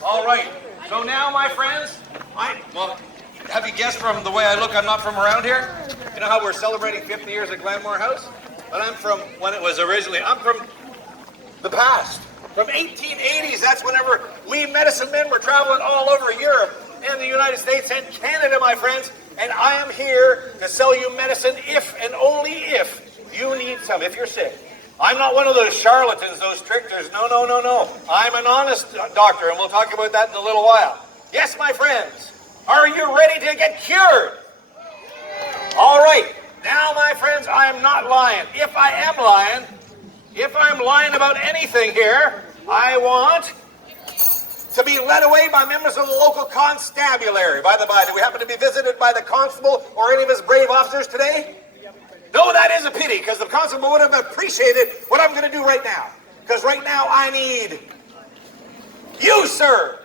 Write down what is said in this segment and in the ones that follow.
All right. So now, my friends, well, have you guessed from the way I look, I'm not from around here? You know how we're celebrating 50 years at Glanmore House? But I'm from when it was originally, I'm from the past. From 1880s, that's whenever we medicine men were traveling all over Europe and the United States and Canada, my friends. And I am here to sell you medicine if and only if you need some, if you're sick. I'm not one of those charlatans, those tricksters. No, no, no, no. I'm an honest doctor, and we'll talk about that in a little while. Yes, my friends, are you ready to get cured? All right. Now, my friends, I am not lying. If I'm lying about anything here, I want to be led away by members of the local constabulary. By the by, do we happen to be visited by the constable or any of his brave officers today? No, that is a pity, because the constable would have appreciated what I'm going to do right now. Because right now I need you, sir.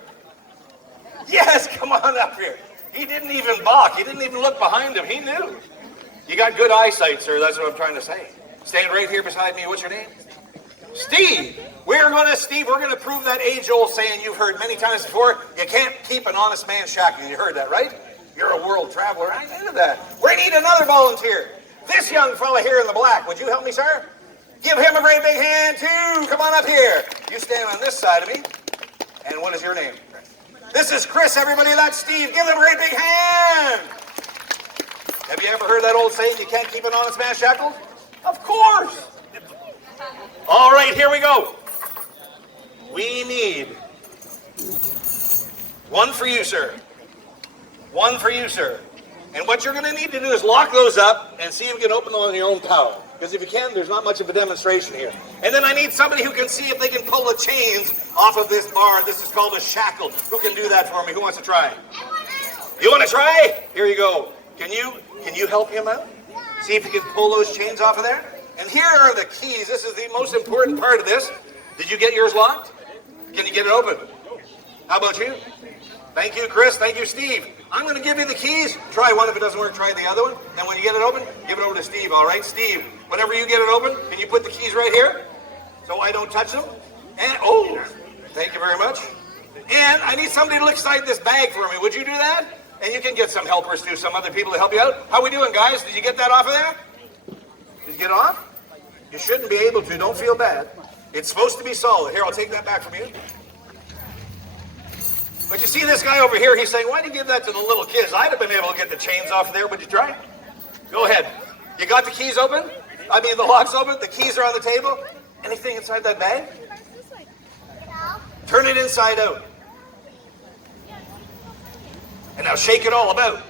Yes, come on up here. He didn't even balk. He didn't even look behind him. He knew. You got good eyesight, sir. That's what I'm trying to say. Stand right here beside me. What's your name? Steve. We're going to prove that age-old saying you've heard many times before. You can't keep an honest man shackled. You heard that, right? You're a world traveler. I knew that. We need another volunteer. This young fella here in the black. Would you help me, sir? Give him a great big hand, too. Come on up here. You stand on this side of me. And what is your name? This is Chris, everybody. That's Steve. Give him a great big hand. Have you ever heard that old saying, you can't keep an honest man shackled? Of course. All right, here we go. We need one for you, sir. One for you, sir. And what you're going to need to do is lock those up and see if you can open them on your own power. Because if you can, there's not much of a demonstration here. And then I need somebody who can see if they can pull the chains off of this bar. This is called a shackle. Who can do that for me? Who wants to try? You want to try? Here you go. Can you help him out? See if you can pull those chains off of there? And here are the keys. This is the most important part of this. Did you get yours locked? Can you get it open? How about you? Thank you, Chris. Thank you, Steve. I'm going to give you the keys. Try one. If it doesn't work, try the other one. Then when you get it open, give it over to Steve, all right? Steve, whenever you get it open, can you put the keys right here so I don't touch them? And, oh, thank you very much. And I need somebody to look inside this bag for me. Would you do that? And you can get some helpers, too, some other people to help you out. How we doing, guys? Did you get that off of there? Did you get it off? You shouldn't be able to. Don't feel bad. It's supposed to be solid. Here, I'll take that back from you. But you see this guy over here, he's saying, why do you give that to the little kids? I'd have been able to get the chains off there. Would you try? Go ahead. You got the keys open? I mean, the lock's open. The keys are on the table. Anything inside that bag? Turn it inside out. And now shake it all about.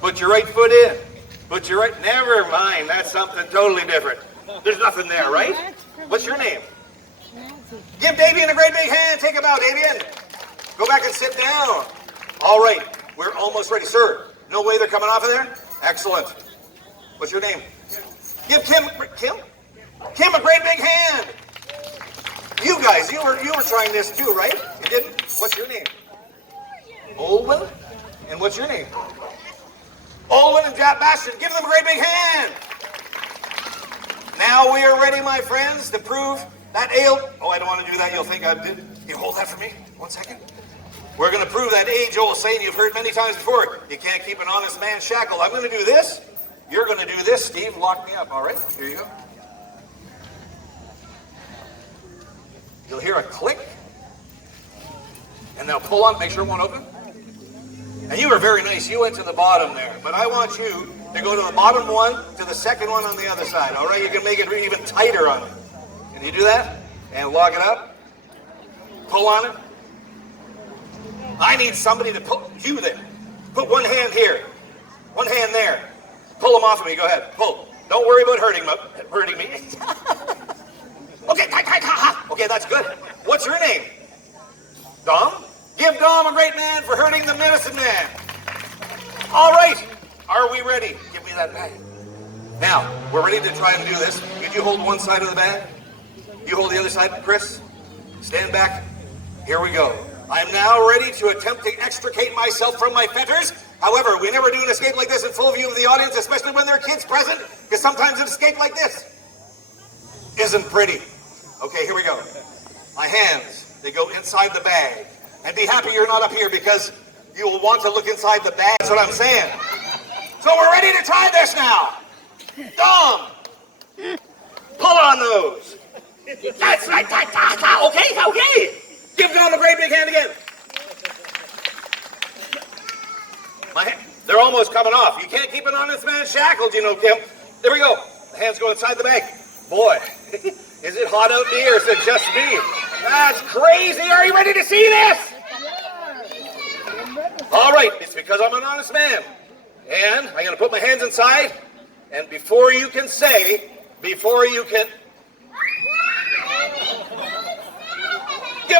Put your right foot in. Put your right... Never mind. That's something totally different. There's nothing there, right? What's your name? Give Davian a great big hand. Take him out, Davian. Go back and sit down. All right. We're almost ready. Sir, no way they're coming off of there? Excellent. What's your name? Give Kim a great big hand. You guys, you were trying this too, right? You didn't? What's your name? Olwen? And what's your name? Olwen and Jack Bastion. Give them a great big hand. Now we are ready, my friends, to prove that ale... Oh, I don't want to do that. You'll think I did. You hold that for me? 1 second. We're going to prove that age-old saying you've heard many times before. You can't keep an honest man shackled. I'm going to do this. You're going to do this. Steve, lock me up. All right? Here you go. You'll hear a click. And now pull on. Make sure it won't open. And you were very nice. You went to the bottom there. But I want you to go to the bottom one to the second one on the other side. All right? You can make it even tighter on it. Can you do that? And lock it up. Pull on it. I need somebody to pull you there. Put one hand here. One hand there. Pull them off of me. Go ahead. Pull. Don't worry about hurting me. Okay. Okay, that's good. What's your name? Dom? Give Dom a great man for hurting the medicine man. All right. Are we ready? Give me that bag. Now, we're ready to try and do this. Could you hold one side of the bag? You hold the other side, Chris. Stand back. Here we go. I'm now ready to attempt to extricate myself from my fetters. However, we never do an escape like this in full view of the audience, especially when there are kids present, because sometimes an escape like this isn't pretty. Okay, here we go. My hands, they go inside the bag. And be happy you're not up here because you will want to look inside the bag. That's what I'm saying. So we're ready to try this now. Dom, pull on those. That's right. Okay. Give Dom a great big hand again. They're almost coming off. You can't keep an honest man shackled, you know, Kim. There we go. The hands go inside the bag. Boy, is it hot out there or is it just me? That's crazy. Are you ready to see this? All right, it's because I'm an honest man. And I'm going to put my hands inside. And before you can give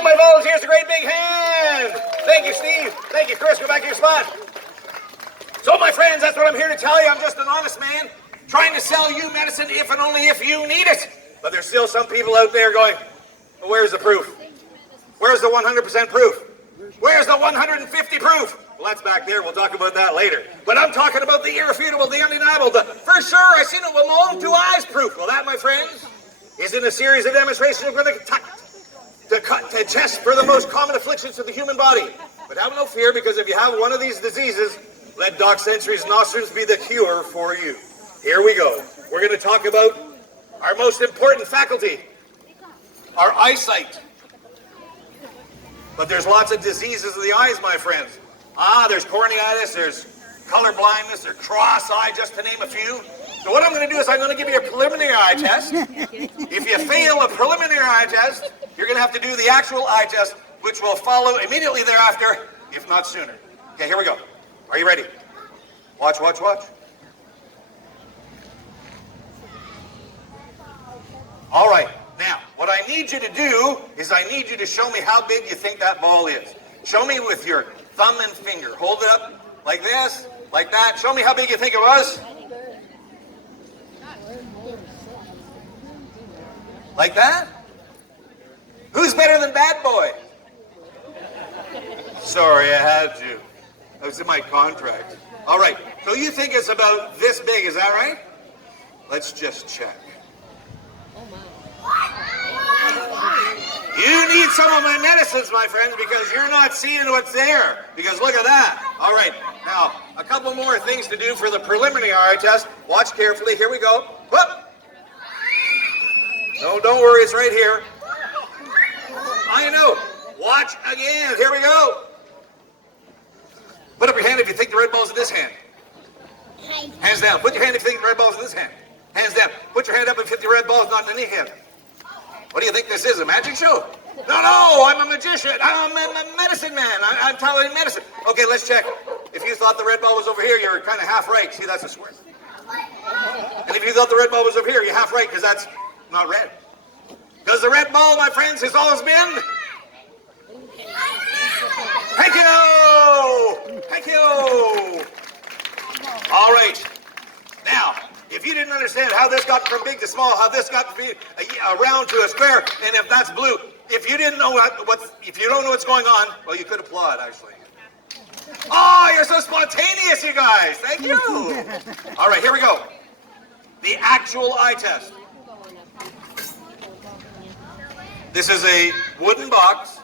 my volunteers a great big hand. Thank you, Steve. Thank you, Chris. Go back to your spot. So, my friends, that's what I'm here to tell you. I'm just an honest man trying to sell you medicine if and only if you need it. But there's still some people out there going, well, where's the proof? Where's the 100% proof? Where's the 150 proof? Well, that's back there. We'll talk about that later. But I'm talking about the irrefutable, the undeniable, the for sure, I seen it with my own 2 eyes proof. Well, that, my friends, is in a series of demonstrations we're going to test for the most common afflictions of the human body. But have no fear, because if you have one of these diseases, let Doc Sentry's nostrils be the cure for you. Here we go. We're going to talk about our most important faculty, our eyesight. But there's lots of diseases of the eyes, my friends. There's corneaitis, there's color blindness, there's cross-eye, just to name a few. So what I'm going to do is I'm going to give you a preliminary eye test. If you fail a preliminary eye test, you're going to have to do the actual eye test, which will follow immediately thereafter, if not sooner. Okay, here we go. Are you ready? Watch. All right. Now, what I need you to do is I need you to show me how big you think that ball is. Show me with your thumb and finger. Hold it up like this, like that. Show me how big you think it was. Like that? Who's better than Bad Boy? Sorry, I had to. That was in my contract. All right, so you think it's about this big, is that right? Let's just check. You need some of my medicines, my friends, because you're not seeing what's there. Because look at that. All right, now, a couple more things to do for the preliminary eye test. Watch carefully. Here we go. Whoop. No, don't worry, it's right here. I know. Watch again. Here we go. Put up your hand if you think the red ball's in this hand. Hands down. Put your hand if you think the red ball's in this hand. Hands down. Put your hand up if you think the red ball's not in any hand. What do you think this is, a magic show? No, I'm a magician. I'm a medicine man. I'm telling you medicine. Okay, let's check. If you thought the red ball was over here, you're kind of half right. See, that's a square. And if you thought the red ball was over here, you're half right, because that's not red. Because the red ball, my friends, has always been... Thank you! Thank you! All right. Now, if you didn't understand how this got from big to small, how this got to be a round to a square, and if that's blue, if you didn't know if you don't know what's going on, well, you could applaud, actually. Oh, you're so spontaneous, you guys. Thank you. All right, here we go. The actual eye test. This is a wooden box.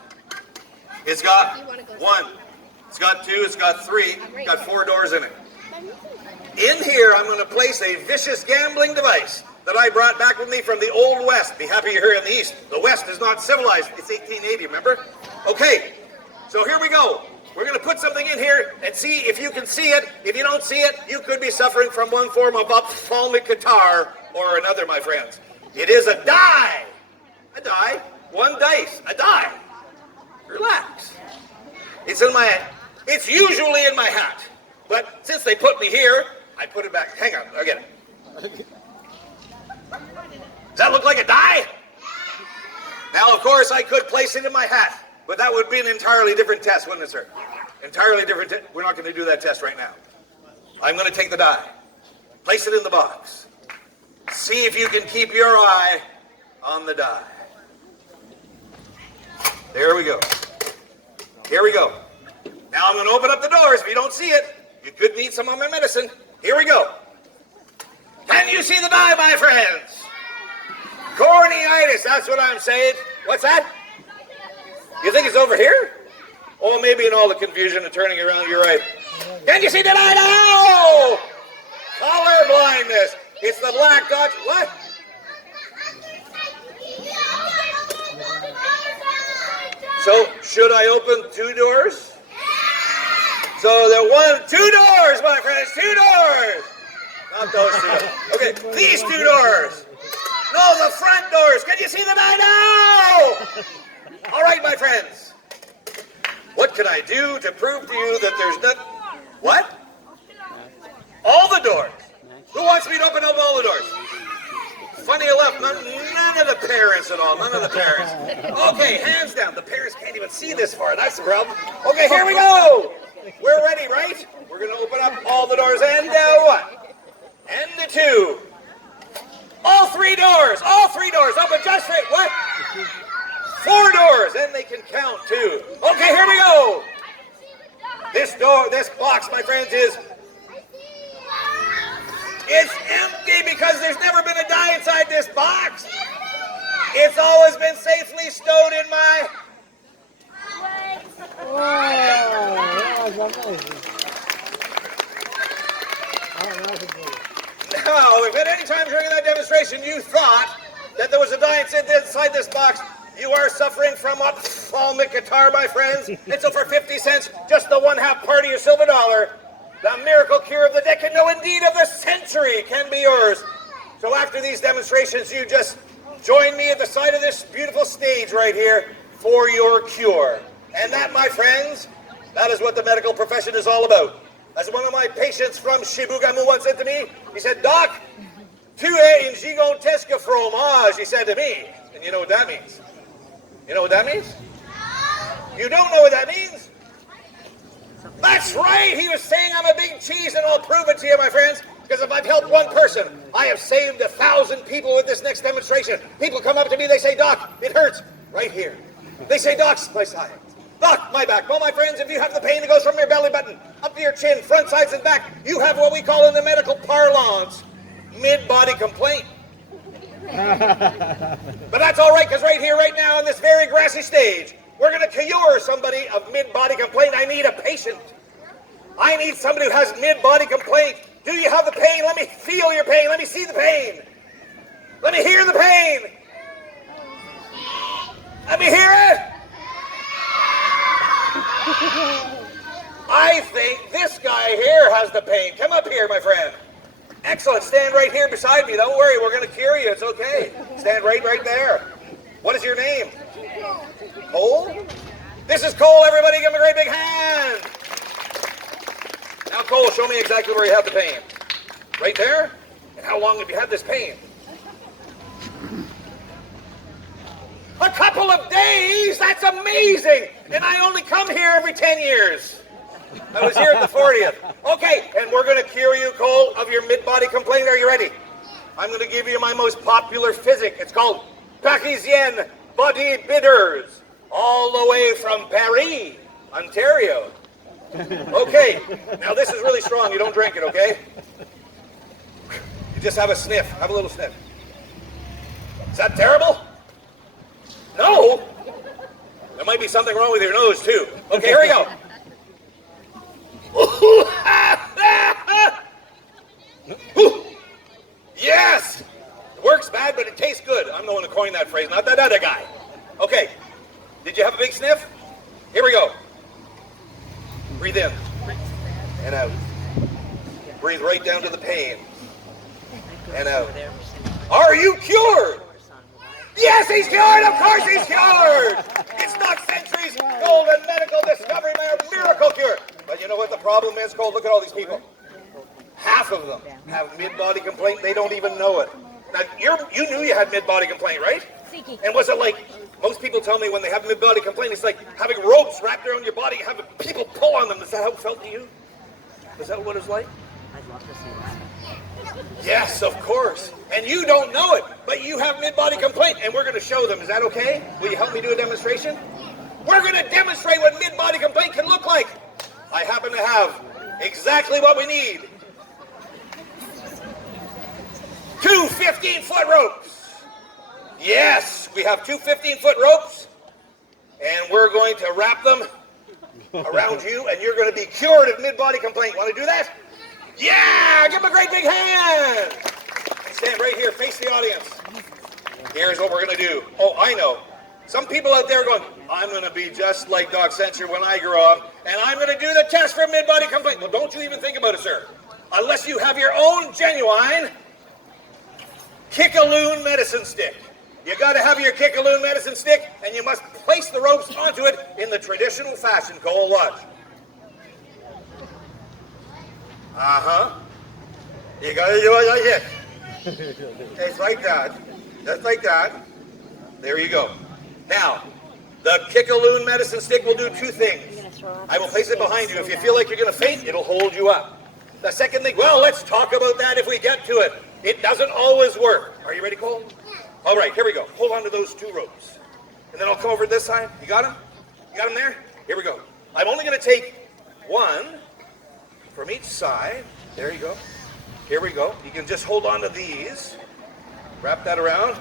It's got 1, it's got 2, it's got 3, it's got 4 doors in it. In here, I'm going to place a vicious gambling device that I brought back with me from the Old West. Be happy you're here in the East. The West is not civilized. It's 1880, remember? Okay, so here we go. We're going to put something in here and see if you can see it. If you don't see it, you could be suffering from one form of ophthalmic catarrh or another, my friends. It is a die. A die. 1 dice. A die. Relax. It's usually in my hat. But since they put me here, I put it back. Hang on, I'll get it. Does that look like a die? Now, of course, I could place it in my hat, but that would be an entirely different test, wouldn't it, sir? Entirely different. We're not going to do that test right now. I'm going to take the die, place it in the box, see if you can keep your eye on the die. There we go. Here we go. Now I'm going to open up the doors. If you don't see it, you could need some of my medicine. Here we go. Can you see the die, my friends? Corneitis, that's what I'm saying. What's that? You think it's over here? Oh, maybe in all the confusion of turning around, you're right. Can you see that? I know! Color blindness. It's the black dot. What? So, should I open 2 doors? So, there 2 doors, my friends, 2 doors. Not those 2 doors. Okay, these 2 doors. No, the front doors. Can you see that? I know! All right, my friends. What can I do to prove to you that there's not... What? All the doors. Who wants me to open up all the doors? Funny enough, none of the parents at all. None of the parents. Okay, hands down. The parents can't even see this far. That's the problem. Okay, here we go. We're ready, right? We're going to open up all the doors. And what? And the 2. All 3 doors. All 3 doors. Open just straight. What? 4 doors. And they can count, too. Okay, here we go. This box, my friends, is... It's empty because there's never been a die inside this box. It's always been safely stowed in my... Wow, that was amazing. Now, if at any time during that demonstration you thought that there was a die inside this box, you are suffering from ophthalmic catarrh, my friends. And so for 50 cents, just the 1/2 part of your silver dollar, the miracle cure of the decade, no, indeed of the century, can be yours. So after these demonstrations, you just join me at the side of this beautiful stage right here for your cure. And that, my friends, that is what the medical profession is all about. As one of my patients from Shibugamu once said to me, he said, "Doc, tu es un gigantesque fromage," he said to me. And you know what that means? You know what that means? You don't know what that means? That's right, he was saying I'm a big cheese, and I'll prove it to you, my friends, because if I've helped one person, I have saved 1,000 people with this next demonstration. People come up to me, they say, "Doc, it hurts," right here. They say, "Doc, my side. Doc, my back." Well, my friends, if you have the pain that goes from your belly button up to your chin, front, sides, and back, you have what we call in the medical parlance, mid-body complaint. But that's all right, because right here, right now, on this very grassy stage, we're going to cure somebody of mid-body complaint. I need a patient. I need somebody who has mid-body complaint. Do you have the pain? Let me feel your pain. Let me see the pain. Let me hear the pain. Let me hear it. I think this guy here has the pain. Come up here, my friend. Excellent. Stand right here beside me. Don't worry. We're going to cure you. It's okay. Stand right there. What is your name? Cole? This is Cole. Everybody give him a great big hand. Now, Cole, show me exactly where you have the pain. Right there? And how long have you had this pain? A couple of days? That's amazing! And I only come here every 10 years. I was here at the 40th. Okay, and we're going to cure you, Cole, of your mid-body complaint. Are you ready? I'm going to give you my most popular physic. It's called Parisienne Body Bitters, all the way from Paris, Ontario. Okay, now this is really strong. You don't drink it, okay? You just have a sniff. Have a little sniff. Is that terrible? No. There might be something wrong with your nose, too. Okay, here we go. Yes! It works bad, but it tastes good. I'm the one who coined that phrase, not that other guy. Okay. Did you have a big sniff? Here we go. Breathe in and out. Breathe right down to the pain and out. Are you cured? Yes, he's cured! Of course he's cured! It's not centuries golden medical discovery, miracle cure. But you know what the problem is, Cole? Look at all these people. Half of them have mid-body complaint. They don't even know it. Now, you knew you had mid-body complaint, right? And was it like, most people tell me when they have mid-body complaint, it's like having ropes wrapped around your body, having people pull on them. Is that how it felt to you? Is that what it's like? I'd love to see that. Yes, of course. And you don't know it, but you have mid-body complaint, and we're going to show them. Is that okay? Will you help me do a demonstration? We're going to demonstrate what mid-body complaint can look like. I happen to have exactly what we need. 2 15-foot ropes. Yes, we have two 15-foot ropes, and we're going to wrap them around you, and you're going to be cured of mid-body complaint. Want to do that? Yeah! Give them a great big hand! Stand right here, face the audience. Here's what we're going to do. Oh, I know. Some people out there are going, I'm going to be just like Doc Sensor when I grow up, and I'm going to do the test for mid-body complaint. Well, don't you even think about it, sir. Unless you have your own genuine Kickaloon medicine stick. You got to have your Kickaloon medicine stick, and you must place the ropes onto it in the traditional fashion. Cole, watch. You got to do it like this. It's like that. Just like that. There you go. Now, the Kickaloon medicine stick will do two things. I will place it behind you. If you feel like you're going to faint, it'll hold you up. The second thing, well, let's talk about that if we get to it. It doesn't always work. Are you ready, Cole? All right, here we go. Hold on to those two ropes. And then I'll come over to this side. You got them? You got them there? Here we go. I'm only going to take one from each side. There you go. Here we go. You can just hold on to these. Wrap that around.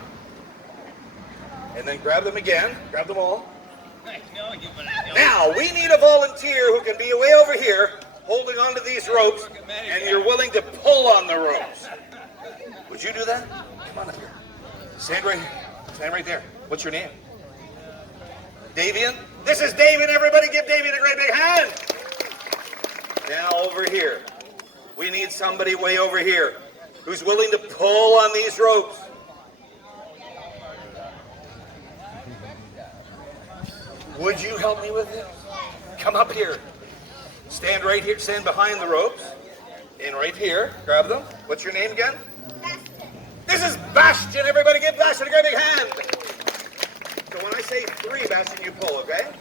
And then grab them again. Grab them all. Now, we need a volunteer who can be way over here holding on to these ropes, and you're willing to pull on the ropes. Would you do that? Come on up here. Stand right here. Stand right there. What's your name? Davian? This is Davian. Everybody give Davian a great big hand. Now over here. We need somebody way over here who's willing to pull on these ropes. Would you help me with this? Come up here. Stand right here. Stand behind the ropes. And right here. Grab them. What's your name again? This is Bastion. Everybody give Bastion a great big hand. So when I say three, Bastion, you pull, okay?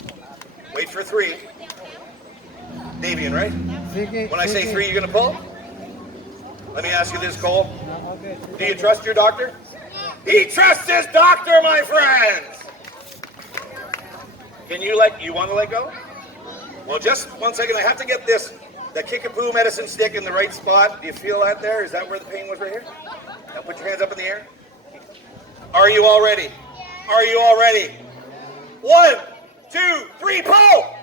Wait for three. Davian, right? When I say three, you're going to pull? Let me ask you this, Cole. Do you trust your doctor? He trusts his doctor, my friends! You want to let go? Well, just 1 second. I have to get the Kickapoo medicine stick in the right spot. Do you feel that there? Is that where the pain was right here? Now put your hands up in the air. Are you all ready? Are you all ready? 1, 2, 3, pull!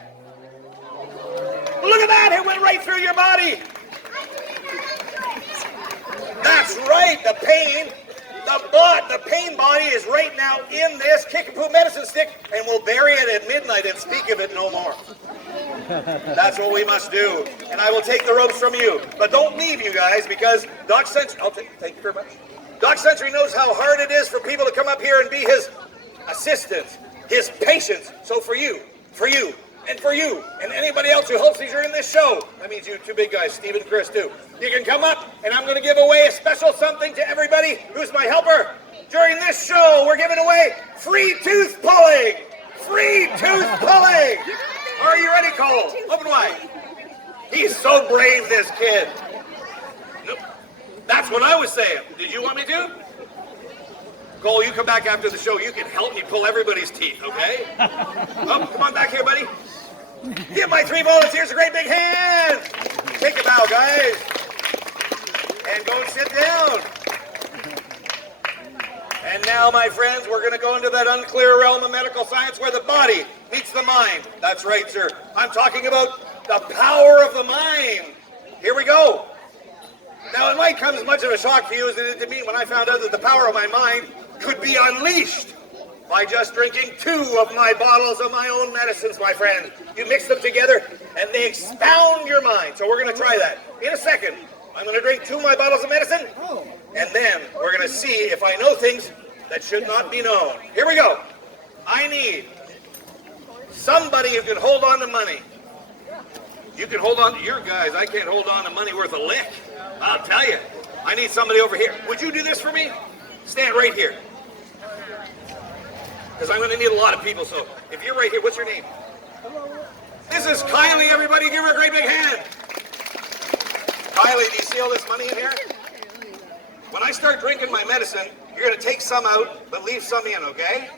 Look at that! It went right through your body! That's right, the pain body is right now in this Kickapoo medicine stick, and we'll bury it at midnight and speak of it no more. That's what we must do. And I will take the ropes from you. But don't leave, you guys, because Doc Sentry, thank you very much. Doc Sentry knows how hard it is for people to come up here and be his assistants, his patients. So for you, and for you, and anybody else who hopes you're in this show, that means you two big guys, Steve and Chris too, you can come up, and I'm going to give away a special something to everybody who's my helper. During this show, we're giving away free tooth pulling! Free tooth pulling! Are you ready, Cole? Open wide. He's so brave, this kid. Nope. That's what I was saying. Did you want me to? Cole, you come back after the show. You can help me pull everybody's teeth, okay? Oh, come on back here, buddy. Give my three volunteers a great big hand. Take a bow, guys. And go and sit down. And now, my friends, we're going to go into that unclear realm of medical science where the body meets the mind. That's right, sir. I'm talking about the power of the mind. Here we go. Now, it might come as much of a shock to you as it did to me when I found out that the power of my mind could be unleashed by just drinking 2 of my bottles of my own medicines, my friend. You mix them together, and they expound your mind. So we're going to try that. In a second, I'm going to drink 2 of my bottles of medicine, and then we're going to see if I know things that should not be known. Here we go. I need somebody who can hold on to money. You can hold on to your guys. I can't hold on to money worth a lick. I'll tell you. I need somebody over here. Would you do this for me? Stand right here. Because I'm going to need a lot of people, so if you're right here, what's your name? This is Kylie, everybody. Give her a great big hand. Kylie, do you see all this money in here? When I start drinking my medicine, you're going to take some out, but leave some in, okay?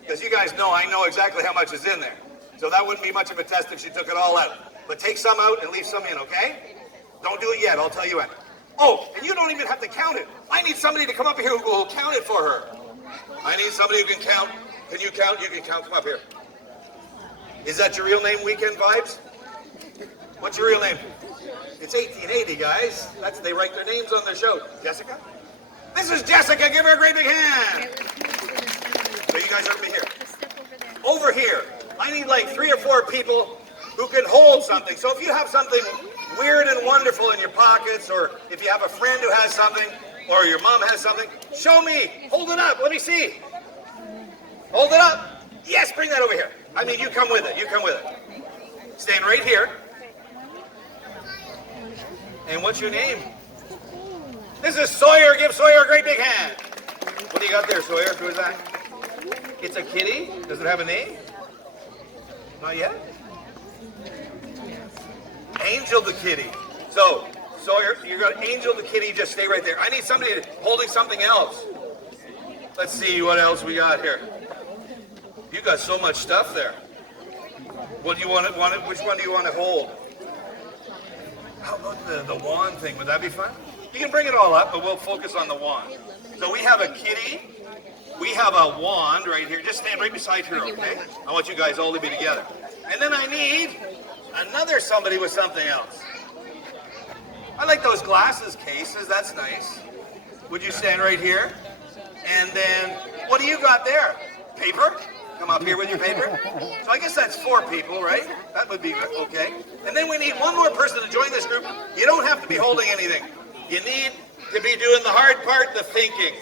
Because you guys know I know exactly how much is in there. So that wouldn't be much of a test if she took it all out. But take some out and leave some in, okay? Don't do it yet. I'll tell you when. Oh, and you don't even have to count it. I need somebody to come up here who will count it for her. I need somebody who can count. Can you count? You can count. Come up here. Is that your real name, Weekend Vibes? What's your real name? It's 1880, guys. They write their names on their show. Jessica? This is Jessica. Give her a great big hand. So you guys are over here. Over here. I need like 3 or 4 people who can hold something. So if you have something weird and wonderful in your pockets, or if you have a friend who has something, or your mom has something, show me. Hold it up. Let me see. Hold it up. Yes, bring that over here. I mean, you come with it. You come with it. Stand right here. And what's your name? This is Sawyer. Give Sawyer a great big hand. What do you got there, Sawyer? Who is that? It's a kitty. Does it have a name? Not yet? Angel the kitty. So, Sawyer, you're going to Angel the kitty. Just stay right there. I need somebody holding something else. Let's see what else we got here. You got so much stuff there. What do you want it? Which one do you want to hold? How about the wand thing? Would that be fun? You can bring it all up, but we'll focus on the wand. So we have a kitty. We have a wand right here. Just stand right beside her, okay? I want you guys all to be together. And then I need another somebody with something else. I like those glasses cases. That's nice. Would you stand right here? And then, what do you got there? Paper? Come up here with your paper. So I guess that's 4 people, right? That would be good. Okay. And then we need one more person to join this group. You don't have to be holding anything. You need to be doing the hard part, the thinking.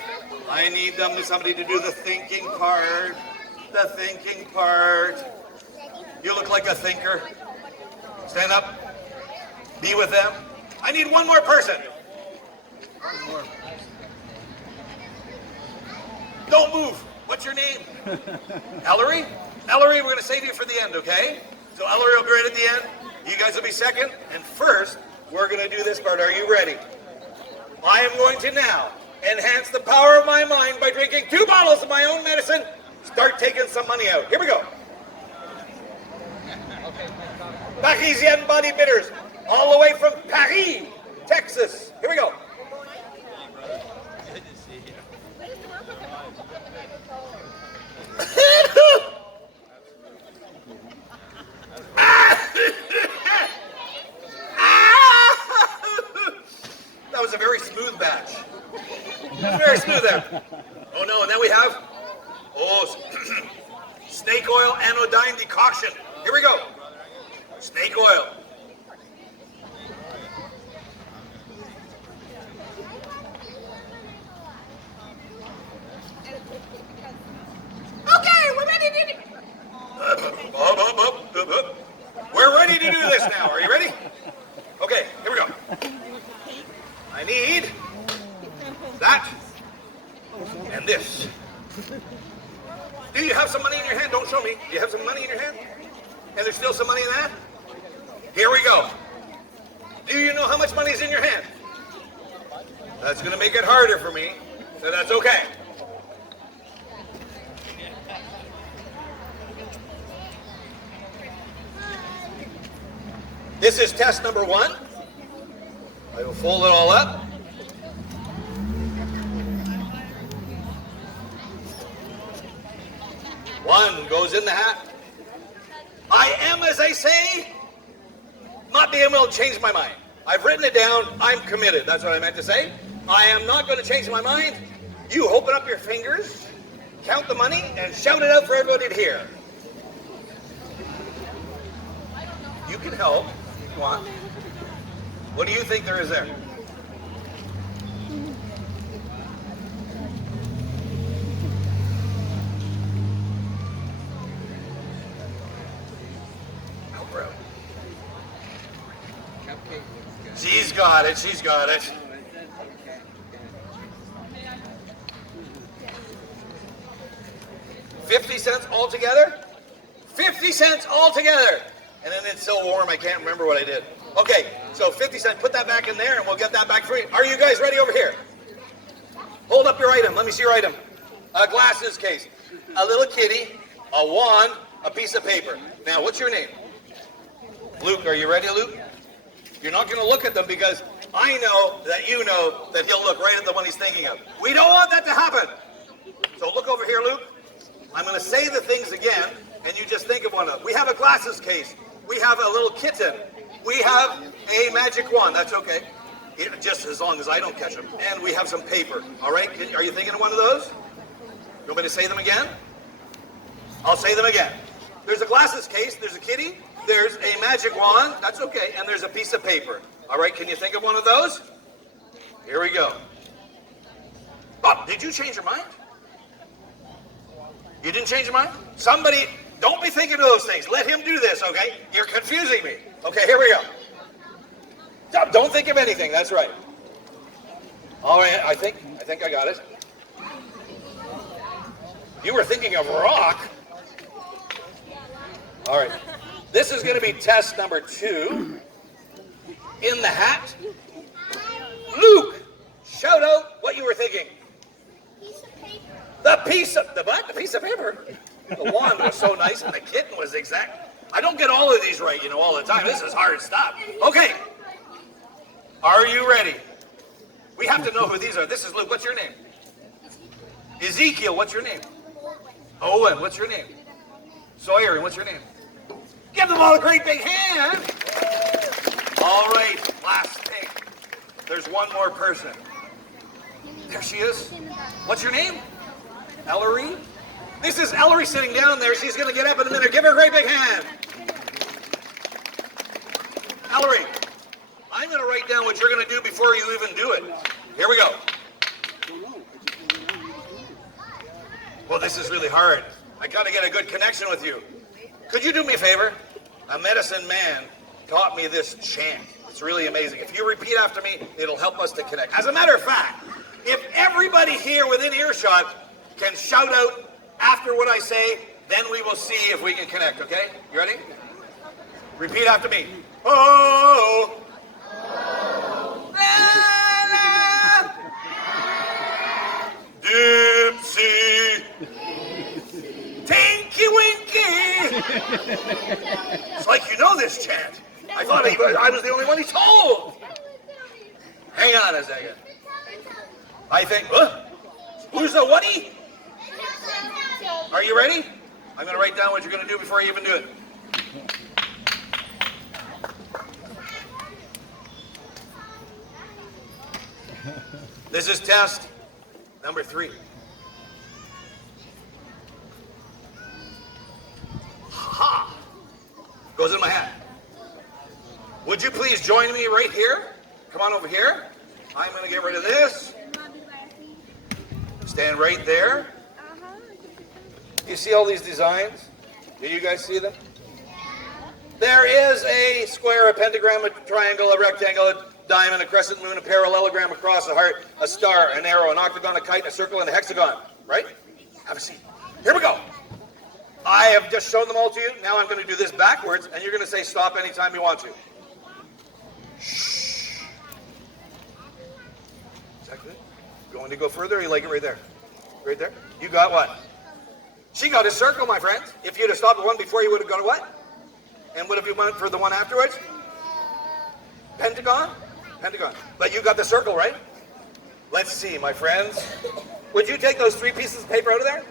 I need somebody to do the thinking part. The thinking part. You look like a thinker. Stand up. Be with them. I need one more person. One more. Don't move. What's your name? Ellery? Ellery, we're going to save you for the end, okay? So Ellery will be right at the end. You guys will be second. And first, we're going to do this part. Are you ready? I am going to now enhance the power of my mind by drinking 2 bottles of my own medicine. Start taking some money out. Here we go. Parisienne Body Bitters, all the way from Paris, Texas. Here we go. That was a very smooth batch. Very smooth there. Oh no, and then we have, snake oil anodyne decoction. Here we go. Snake oil. Okay, we're ready to We're ready to do this now. Are you ready? Okay, here we go. I need that and this. Do you have some money in your hand? Don't show me. Do you have some money in your hand? And there's still some money in that? Here we go. Do you know how much money is in your hand? That's going to make it harder for me, so that's okay. This is test number 1. I will fold it all up. One goes in the hat. I am, as I say, not being able to change my mind. I've written it down. I'm committed. That's what I meant to say. I am not going to change my mind. You open up your fingers, count the money, and shout it out for everybody to hear. You can help if you want. What do you think there is there? She's got it. She's got it. $0.50 altogether? 50 cents altogether. And then it's so warm I can't remember what I did. Okay, so 50 cents. Put that back in there and we'll get that back for you. Are you guys ready over here? Hold up your item. Let me see your item. A glasses case, a little kitty, a wand, a piece of paper. Now, what's your name? Luke. Are you ready, Luke? You're not going to look at them because I know that you know that he'll look right at the one he's thinking of. We don't want that to happen. So look over here, Luke. I'm going to say the things again, and you just think of one of them. We have a glasses case. We have a little kitten. We have a magic wand. That's okay. Just as long as I don't catch them. And we have some paper. All right? Are you thinking of one of those? You want me to say them again? I'll say them again. There's a glasses case. There's a kitty. There's a magic wand. That's okay. And there's a piece of paper. All right? Can you think of one of those? Here we go. Oh, did you change your mind? You didn't change your mind? Somebody, don't be thinking of those things. Let him do this, okay? You're confusing me. Okay, here we go. Stop, don't think of anything. That's right. All right, I think I got it. You were thinking of rock. All right. This is going to be test number 2. In the hat. Luke, shout out what you were thinking. The piece of, the what? The piece of paper? The wand was so nice and the kitten was exact. I don't get all of these right, you know, all the time. This is hard stuff. Okay. Are you ready? We have to know who these are. This is Luke. What's your name? Ezekiel. What's your name? Owen. What's your name? Sawyer. And what's your name? Give them all a great big hand. All right. Last thing. There's one more person. There she is. What's your name? Ellery? This is Ellery sitting down there. She's going to get up in a minute. Give her a great big hand. Ellery, I'm going to write down what you're going to do before you even do it. Here we go. Well, this is really hard. I got to get a good connection with you. Could you do me a favor? A medicine man taught me this chant. It's really amazing. If you repeat after me, it'll help us to connect. As a matter of fact, if everybody here within earshot can shout out after what I say, then we will see if we can connect, okay? You ready? Repeat after me. Oh! La, la. Dipsy! Tinky Winky! It's like you know this chant. I thought I was the only one he told. Hang on a second. I think, who's the whaty? Are you ready? I'm going to write down what you're going to do before you even do it. This is test number 3. Ha! Goes in my hat. Would you please join me right here? Come on over here. I'm going to get rid of this. Stand right there. You see all these designs? Do you guys see them? There is a square, a pentagram, a triangle, a rectangle, a diamond, a crescent moon, a parallelogram, a cross, a heart, a star, an arrow, an octagon, a kite, a circle, and a hexagon. Right? Have a seat. Here we go. I have just shown them all to you. Now I'm going to do this backwards, and you're going to say stop anytime you want to. Shh. Is that good? You want to go further, or you like it right there? Right there? You got what? She got a circle, my friends. If you'd have stopped the one before, you would have got a what? And what if you went for the one afterwards? Pentagon? Pentagon. But you got the circle, right? Let's see, my friends. Would you take those 3 pieces of paper out of there?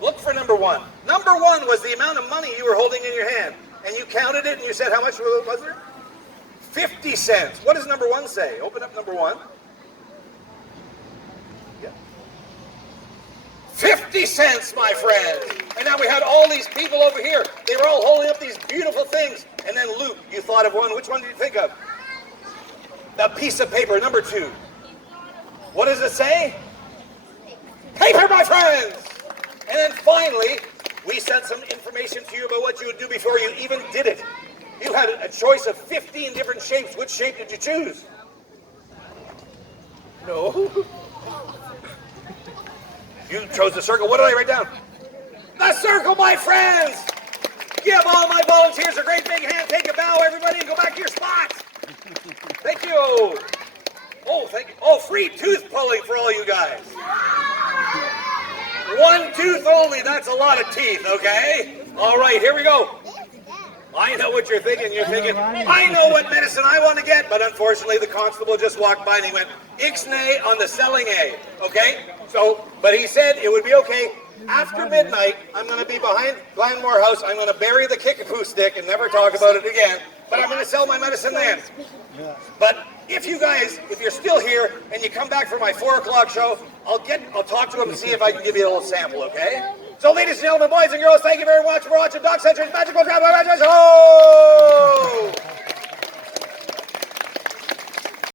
Look for number 1. Number 1 was the amount of money you were holding in your hand. And you counted it and you said how much was there? 50 cents. What does number 1 say? Open up number 1. Yeah. 50 cents, my friend. And now we had all these people over here. They were all holding up these beautiful things. And then Luke, you thought of one. Which one did you think of? The piece of paper, number 2. What does it say? Paper, my friends! And then finally, we sent some information to you about what you would do before you even did it. You had a choice of 15 different shapes. Which shape did you choose? No. You chose the circle. What did I write down? The circle, my friends! Give all my volunteers a great big hand. Take a bow, everybody, and go back to your spots. Thank you. Oh, thank you. Oh, free tooth pulling for all you guys. 1 tooth only. That's a lot of teeth, okay? All right, here we go. I know what you're thinking. You're thinking, I know what medicine I want to get. But unfortunately, the constable just walked by and he went, Ixnay on the selling A. Okay? So, but he said it would be okay. After midnight, I'm going to be behind Glanmore House. I'm going to bury the kickapoo stick and never talk about it again. But I'm going to sell my medicine then. But if you guys, if you're still here and you come back for my 4 o'clock show, I'll talk to him and see if I can give you a little sample, okay? So ladies and gentlemen, boys and girls, thank you very much for watching Doc Century's Magical Travel Show!